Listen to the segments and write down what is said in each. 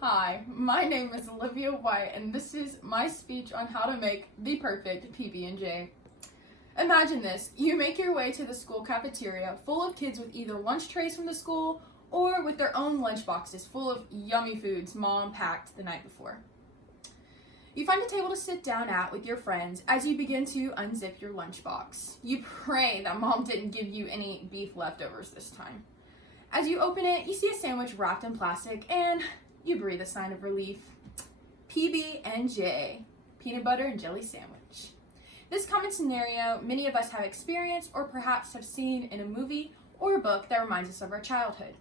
Hi, my name is Olivia White, and this is my speech on how to make the perfect PB&J. Imagine this. You make your way to the school cafeteria full of kids with either lunch trays from the school or with their own lunch boxes full of yummy foods mom packed the night before. You find a table to sit down at with your friends as you begin to unzip your lunchbox. You pray that mom didn't give you any beef leftovers this time. As you open it, you see a sandwich wrapped in plastic and you breathe a sign of relief. PB&J, peanut butter and jelly sandwich. This common scenario many of us have experienced or perhaps have seen in a movie or a book that reminds us of our childhood.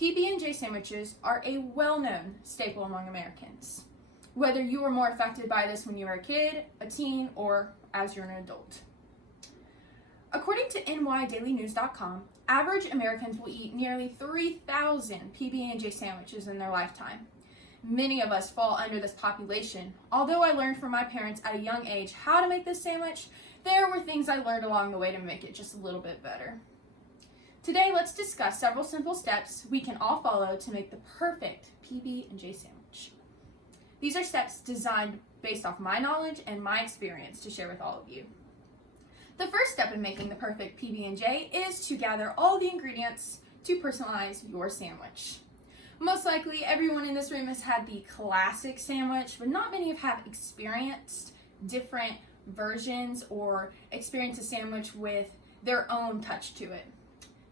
PB&J sandwiches are a well-known staple among Americans, whether you were more affected by this when you were a kid, a teen, or as you're an adult. According to nydailynews.com, average Americans will eat nearly 3,000 PB&J sandwiches in their lifetime. Many of us fall under this population. Although I learned from my parents at a young age how to make this sandwich, there were things I learned along the way to make it just a little bit better. Today, let's discuss several simple steps we can all follow to make the perfect PB&J sandwich. These are steps designed based off my knowledge and my experience to share with all of you. The first step in making the perfect PB&J is to gather all the ingredients to personalize your sandwich. Most likely, everyone in this room has had the classic sandwich, but not many have experienced different versions or experienced a sandwich with their own touch to it.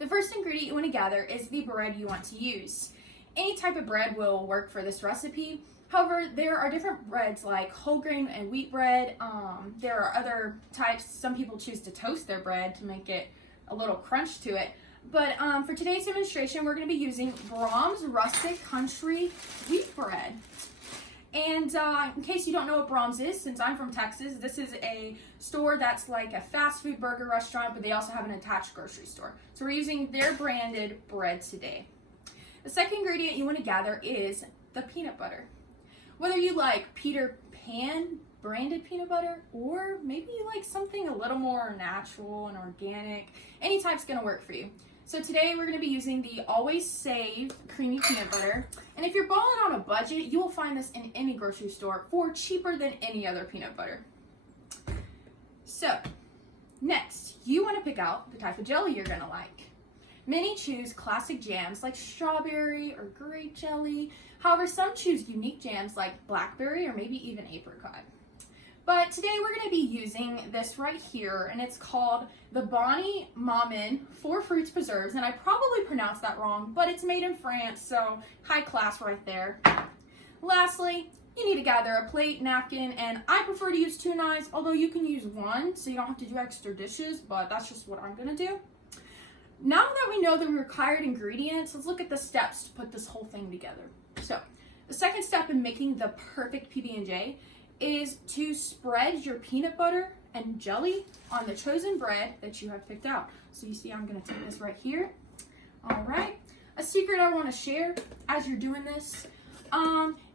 The first ingredient you want to gather is the bread you want to use. Any type of bread will work for this recipe. However, there are different breads like whole grain and wheat bread. There are other types. Some people choose to toast their bread to make it a little crunch to it. But for today's demonstration, we're going to be using Braum's Rustic Country Wheat Bread. And in case you don't know what Braum's is, since I'm from Texas, this is a store that's like a fast food burger restaurant, but they also have an attached grocery store. So we're using their branded bread today. The second ingredient you want to gather is the peanut butter. Whether you like Peter Pan branded peanut butter or maybe you like something a little more natural and organic, any type's going to work for you. So today we're going to be using the Always Save creamy peanut butter. And if you're balling on a budget, you will find this in any grocery store for cheaper than any other peanut butter. So next, you want to pick out the type of jelly you're going to like. Many choose classic jams like strawberry or grape jelly. However, some choose unique jams like blackberry or maybe even apricot. But today we're going to be using this right here, and it's called the Bonnie Maman 4 Fruits Preserves, and I probably pronounced that wrong, but it's made in France, so high class right there. Lastly, you need to gather a plate, napkin, and I prefer to use 2 knives, although you can use 1, so you don't have to do extra dishes, but that's just what I'm going to do. Now that we know the required ingredients, let's look at the steps to put this whole thing together. So, the second step in making the perfect PB&J is to spread your peanut butter and jelly on the chosen bread that you have picked out. So you see I'm going to take this right here. All right. A secret I want to share as you're doing this,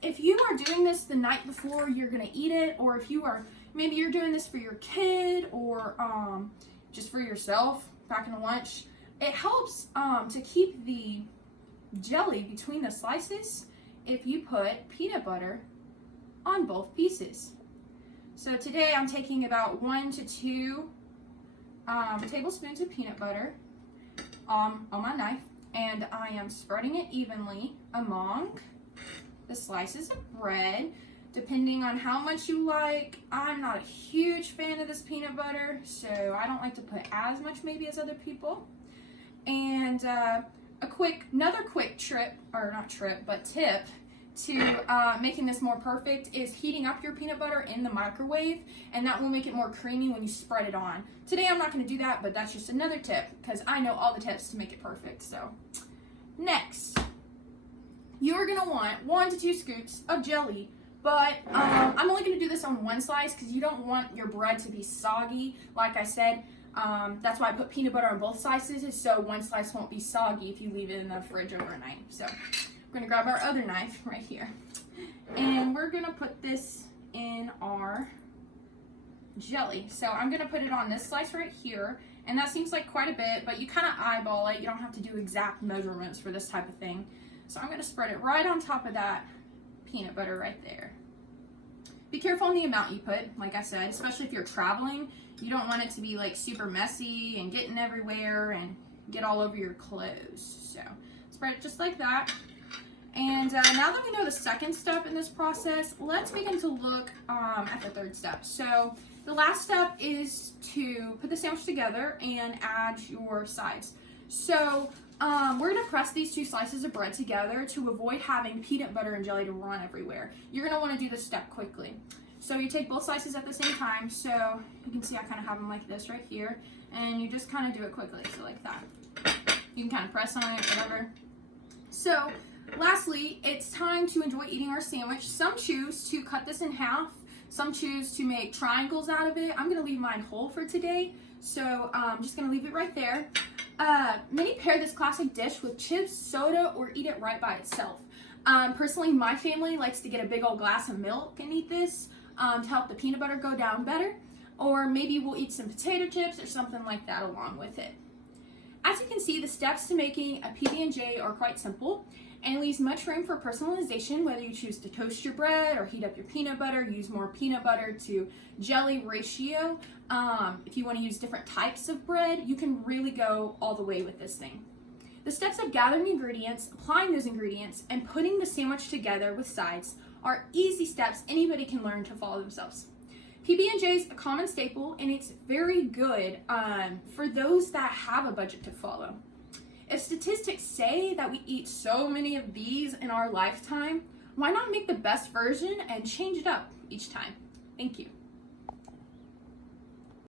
if you are doing this the night before you're going to eat it, or if you are, maybe you're doing this for your kid or just for yourself, packing a lunch, it helps to keep the jelly between the slices if you put peanut butter on both pieces. So today I'm taking about 1 to 2 tablespoons of peanut butter on my knife, and I am spreading it evenly among the slices of bread, depending on how much you like. I'm not a huge fan of this peanut butter, so I don't like to put as much maybe as other people. And another quick tip to making this more perfect is heating up your peanut butter in the microwave, and that will make it more creamy when you spread it on. Today I'm not going to do that, but that's just another tip because I know all the tips to make it perfect. So next, you are going to want 1 to 2 scoops of jelly, but I'm only going to do this on 1 slice because you don't want your bread to be soggy. Like I said, that's why I put peanut butter on both slices, so 1 slice won't be soggy if you leave it in the fridge overnight. So we're going to grab our other knife right here, and we're going to put this in our jelly. So I'm going to put it on this slice right here, and that seems like quite a bit, but you kind of eyeball it. You don't have to do exact measurements for this type of thing. So I'm going to spread it right on top of that peanut butter right there. Be careful on the amount you put, like I said, especially if you're traveling. You don't want it to be like super messy and getting everywhere and get all over your clothes. So spread it just like that. And now that we know the second step in this process, let's begin to look at the third step. So the last step is to put the sandwich together and add your sides. So we're gonna press these two slices of bread together to avoid having peanut butter and jelly to run everywhere. You're gonna wanna do this step quickly. So you take both slices at the same time. So you can see I kind of have them like this right here. And you just kind of do it quickly, so like that. You can kind of press on it, whatever. So lastly, it's time to enjoy eating our sandwich. Some choose to cut this in half. Some choose to make triangles out of it. I'm gonna leave mine whole for today. So I'm just gonna leave it right there. Many pair this classic dish with chips, soda, or eat it right by itself. Personally, my family likes to get a big old glass of milk and eat this to help the peanut butter go down better. Or maybe we'll eat some potato chips or something like that along with it. As you can see, the steps to making a PB&J are quite simple and leaves much room for personalization, whether you choose to toast your bread or heat up your peanut butter, use more peanut butter to jelly ratio. If you want to use different types of bread, you can really go all the way with this thing. The steps of gathering ingredients, applying those ingredients, and putting the sandwich together with sides are easy steps anybody can learn to follow themselves. PB&J is a common staple, and it's very good for those that have a budget to follow. If statistics say that we eat so many of these in our lifetime, why not make the best version and change it up each time? Thank you.